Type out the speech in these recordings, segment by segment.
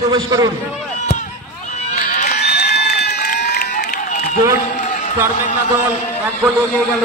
প্রবেশ করুন। গোল চরমেঘনা দল 1 গোল এগিয়ে গেল।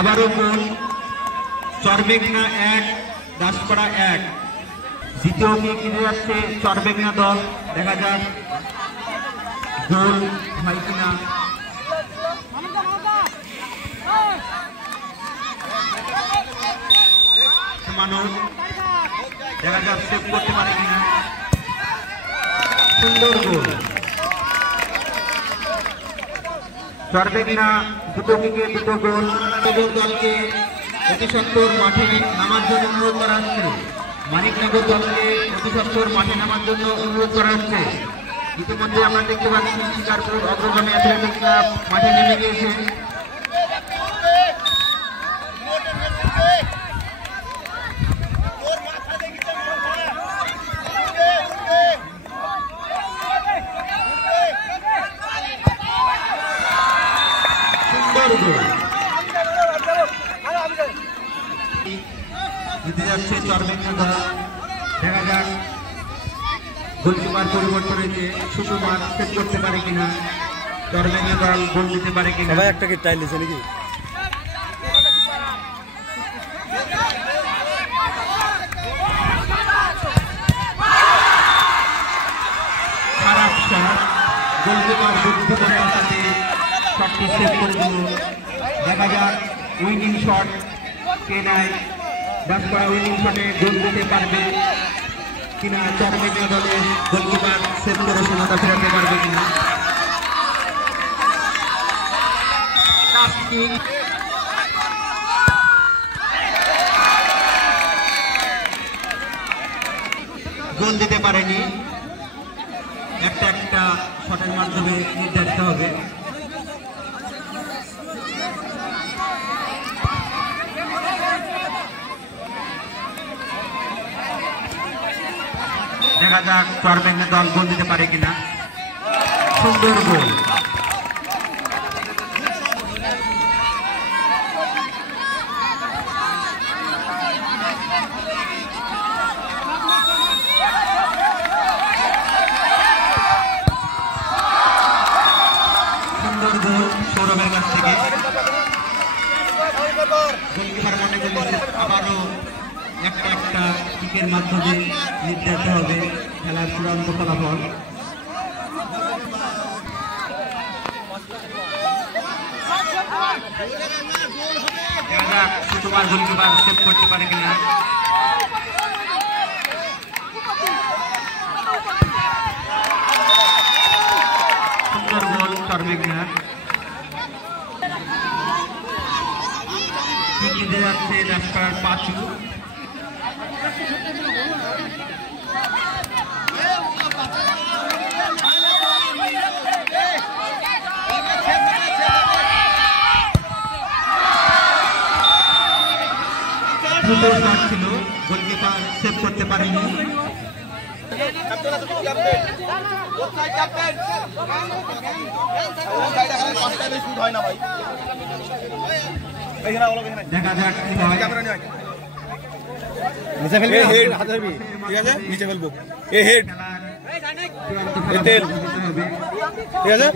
আবারও গোল চরমেঘনা 1 দাসপাড়া 1। দ্বিতীয় এগিয়ে যাচ্ছে চরমেঘনা দল। দেখা যাক গোল হয় কিনা। মানুষ দেখা যাক সেভ করতে পারে কিনা। সুন্দর গোল। চরমেঘনা দুটো উইকে দুটো গোল। দলকে অতি সত্বর মাঠে নামার জন্য অনুরোধ করা হচ্ছে। মানিকনগর দলকে অতি সত্বর মাঠে নামার জন্য অনুরোধ করা হচ্ছে। ইতিমধ্যে আমরা দেখতে পাচ্ছি শিকারপুর অগ্রগামী অ্যাথলেটিক্সরা মাঠে নেমে গিয়েছে। জিতে যাচ্ছে চরমেঘনা দল। দেখা যাক গোলকিপার পরিবর্তন হয়েছে। সুকুমার সেভ করতে পারে কিনা। চরমেঘনা দল গোল দিতে পারে কিনা। একটা কি টাইল দিচ্ছে নাকি? খারাপ শট। গোলকিপার বুদ্ধিমত্তার সাথে শটটি সেভ করে দিল। দেখা যাক উইনিং শট কে নেয়। দাসপাড়া উইনিং শটে গোল দিতে পারবে কিনা। চরমেঘনা দলের গোলকিপার সেভ করে সমতা ফেরাতে পারবে কিনা। গোল দিতে পারেনি। একটা শটের মাধ্যমে নির্ধারিত হবে। দেখা যাক চরমেঘনা দল গোল দিতে পারে কিনা। সুন্দর গোল। সুন্দর গোল সৌরভের কাছ থেকে। গোলকিপার মনে করলেন আবারও একটা কিকের মাধ্যমে নির্ধারিত হবে খেলার চূড়ান্ত ফলাফল। সুকুমার গোলকিপার সেভ করতে পারে কিনা। সুন্দর গোল চরমেঘনা। জিতে যাচ্ছে দাসপাড়ার পাঁচু। দুটো শট ছিল, গোলকিপার সেভ করতে পারেনি। দেখা যাক কি হয়। নিচে ফেলবি, ঠিক আছে নিচে ফেলবো। এ হেড তেল, ঠিক আছে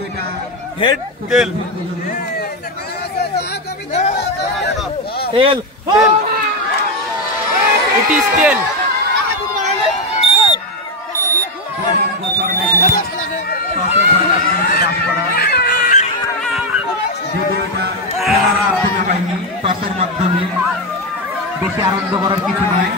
হেড তেল তেল তেল ইট ইজ তেল। টসের মাধ্যমে বেশি আনন্দ করার কিছু নয়।